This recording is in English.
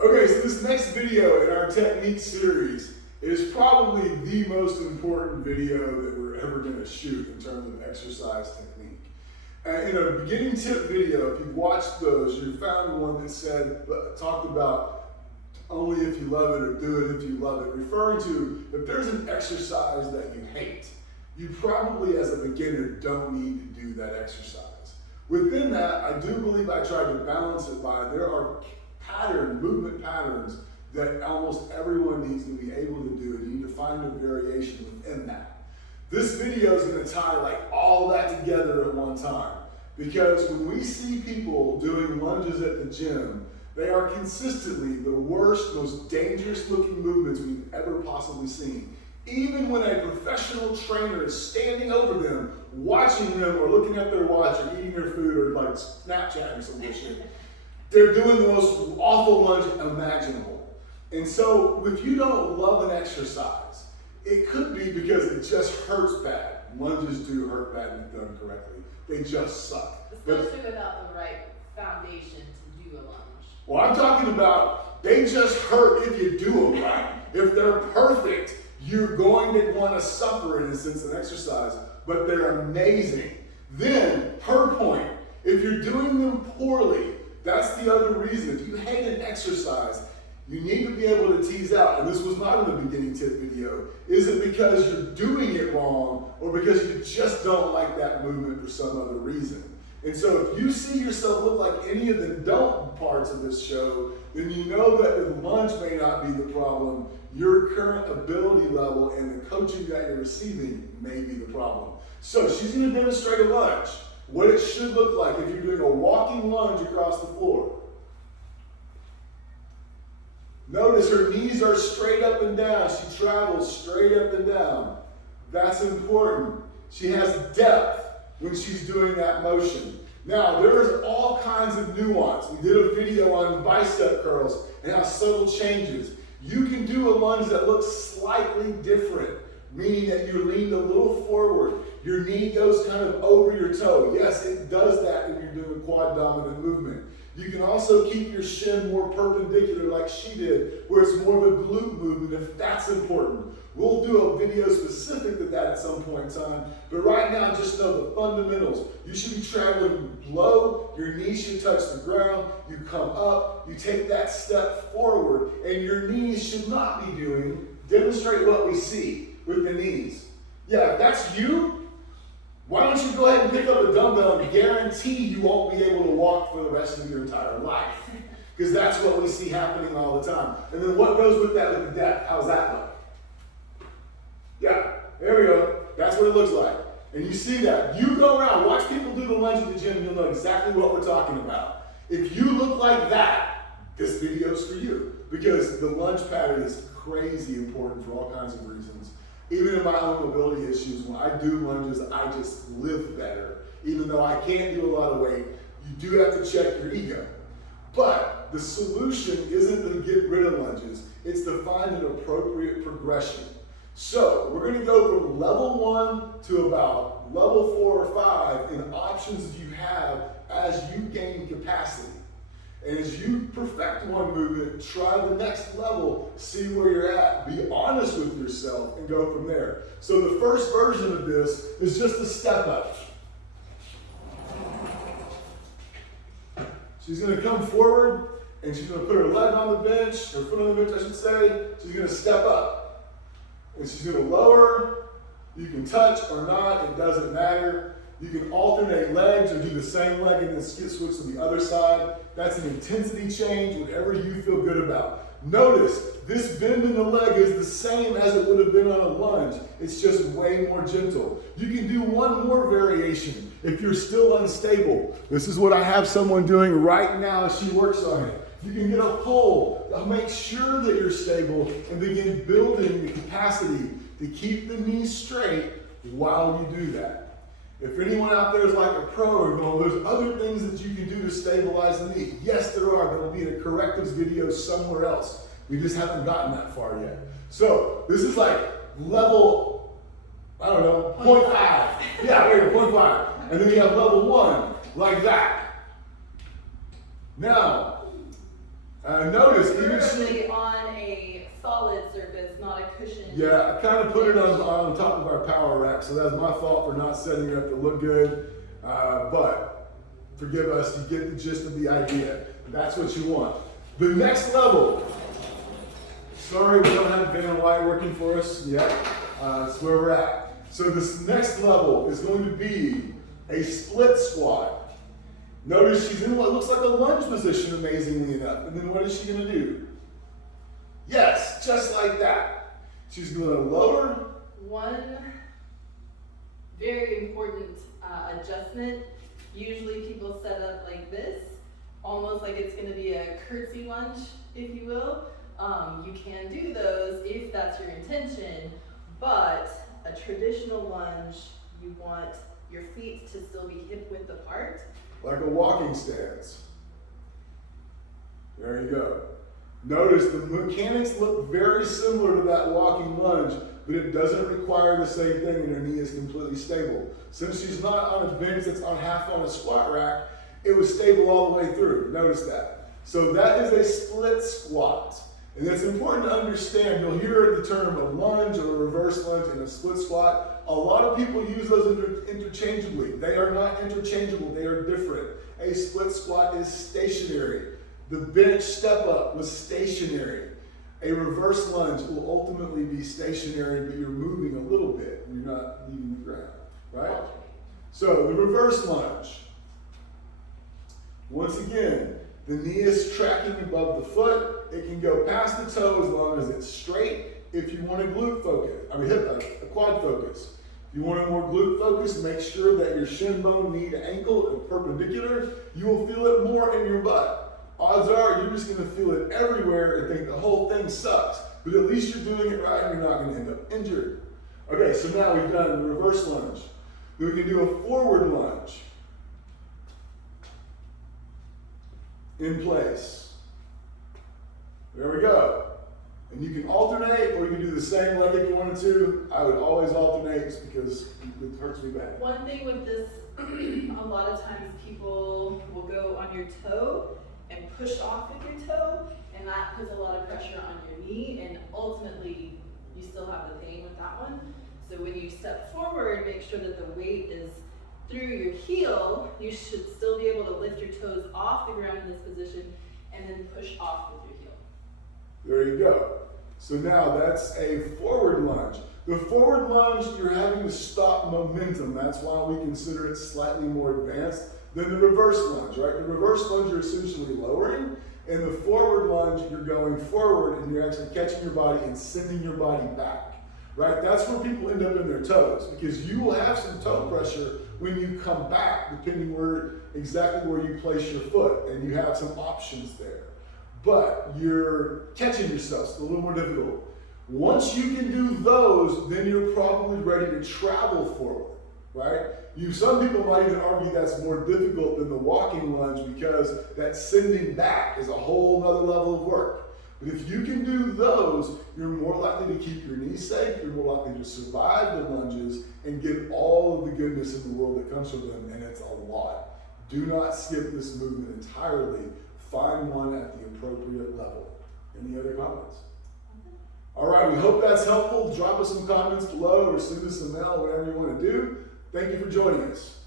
Okay, so this next video in our technique series is probably the most important video that we're ever going to shoot in terms of exercise technique. In a beginning tip video, if you've watched those, you found one that talked about only if you love it or do it if you love it, referring to if there's an exercise that you hate, you probably as a beginner don't need to do that exercise. Within that, I do believe I tried to balance it by there are movement patterns that almost everyone needs to be able to do, and you need to find a variation within that. This video is going to tie like all that together at one time, because when we see people doing lunges at the gym, they are consistently the worst, most dangerous looking movements we've ever possibly seen. Even when a professional trainer is standing over them, watching them or looking at their watch or eating their food or like Snapchatting some bullshit, they're doing the most awful lunge imaginable. And so if you don't love an exercise, it could be because it just hurts bad. Lunges do hurt bad when done correctly. They just suck. Especially without the right foundation to do a lunge. Well, I'm talking about they just hurt if you do them right. If they're perfect, you're going to want to suffer in a sense of exercise, but they're amazing. Then, her point, if you're doing them poorly, that's the other reason. If you hate an exercise, you need to be able to tease out, and this was not in the beginning tip video, is it because you're doing it wrong or because you just don't like that movement for some other reason? And so if you see yourself look like any of the don't parts of this show, then you know that the lunge may not be the problem. Your current ability level and the coaching that you're receiving may be the problem. So she's going to demonstrate a lunge. What it should look like if you're doing a walking lunge across the floor. Notice her knees are straight up and down. She travels straight up and down. That's important. She has depth when she's doing that motion. Now, there's all kinds of nuance. We did a video on bicep curls and how subtle changes. You can do a lunge that looks slightly different, meaning that you're leaned a little forward. Your knee goes kind of over your toe. Yes, it does that when you're doing quad dominant movement. You can also keep your shin more perpendicular like she did, where it's more of a glute movement if that's important. We'll do a video specific to that at some point in time, but right now just know the fundamentals. You should be traveling low, your knees should touch the ground, you come up, you take that step forward, and your knees should not be demonstrate what we see with the knees. Yeah, if that's you, why don't you go ahead and pick up a dumbbell and guarantee you won't be able to walk for the rest of your entire life. Because that's what we see happening all the time. And then what goes with that with the depth? How's that look? Yeah, there we go. That's what it looks like. And you see that. You go around, watch people do the lunge at the gym, and you'll know exactly what we're talking about. If you look like that, this video's for you. Because the lunge pattern is crazy important for all kinds of reasons. Even in my own mobility issues, when I do lunges, I just live better. Even though I can't do a lot of weight, you do have to check your ego. But the solution isn't to get rid of lunges, it's to find an appropriate progression. So we're going to go from level 1 to about level 4 or 5 in options you have as you gain capacity. And as you perfect one movement, try the next level, see where you're at, be honest with yourself, and go from there. So the first version of this is just a step up. She's going to come forward, and she's going to put her leg on the bench, her foot on the bench, I should say. She's going to step up. And she's going to lower. You can touch or not, it doesn't matter. You can alternate legs or do the same leg and then switch to the other side. That's an intensity change, whatever you feel good about. Notice, this bend in the leg is the same as it would have been on a lunge. It's just way more gentle. You can do one more variation if you're still unstable. This is what I have someone doing right now as she works on it. You can get a pole, make sure that you're stable, and begin building the capacity to keep the knees straight while you do that. If anyone out there is like a pro or going, there's other things that you can do to stabilize the knee. Yes, there are. There will be a correctives video somewhere else. We just haven't gotten that far yet. So this is like level, I don't know, 0.5. Yeah, wait, 0.5. And then you have level 1, like that. Now, Notice, even Preferably on a solid surface, not a cushion. yeah, I kind of put it on top of our power rack, so that's my fault for not setting it up to look good. But forgive us, you get the gist of the idea. That's what you want. The next level. Sorry, we don't have Van White working for us yet. That's where we're at. So this next level is going to be a split squat. Notice she's in what looks like a lunge position, amazingly enough. And then what is she going to do? Yes, just like that. She's going to lower. One very important adjustment. Usually people set up like this, almost like it's going to be a curtsy lunge, if you will. You can do those if that's your intention, but a traditional lunge, you want your feet to still be hip width apart. Like a walking stance. There you go. Notice the mechanics look very similar to that walking lunge, but it doesn't require the same thing and her knee is completely stable. Since she's not on a bench that's on half on a squat rack, it was stable all the way through. Notice that. So that is a split squat. And it's important to understand, you'll hear the term a lunge or a reverse lunge and a split squat. A lot of people use those interchangeably. They are not interchangeable, they are different. A split squat is stationary. The bench step up was stationary. A reverse lunge will ultimately be stationary, but you're moving a little bit. You're not leaving the ground, right? So the reverse lunge. Once again, the knee is tracking above the foot. It can go past the toe as long as it's straight. If you want a glute focus, a quad focus. If you want a more glute focus, make sure that your shin bone, knee to ankle are perpendicular. You will feel it more in your butt. Odds are you're just going to feel it everywhere and think the whole thing sucks. But at least you're doing it right and you're not going to end up injured. Okay, so now we've done the reverse lunge. Then we can do a forward lunge. In place. There we go. And you can alternate, or you can do the same leg if you wanted to. I would always alternate just because it hurts me bad. One thing with this, a lot of times people will go on your toe and push off with your toe, and that puts a lot of pressure on your knee, and ultimately you still have the pain with that one. So when you step forward, make sure that the weight is through your heel. You should still be able to lift your toes off the ground in this position and then push off with your heel. There you go. So now that's a forward lunge. The forward lunge, you're having to stop momentum. That's why we consider it slightly more advanced than the reverse lunge, right? The reverse lunge, you're essentially lowering. In the forward lunge, you're going forward and you're actually catching your body and sending your body back, right? That's where people end up in their toes, because you will have some toe pressure when you come back, depending exactly where you place your foot, and you have some options there. But you're catching yourself, it's a little more difficult. Once you can do those, then you're probably ready to travel forward, right? Some people might even argue that's more difficult than the walking lunge because that sending back is a whole other level of work. But if you can do those, you're more likely to keep your knees safe, you're more likely to survive the lunges and get all of the goodness in the world that comes from them, and it's a lot. Do not skip this movement entirely. Find one at the appropriate level. Any other comments? All right, we hope that's helpful. Drop us some comments below or send us a mail, whatever you want to do. Thank you for joining us.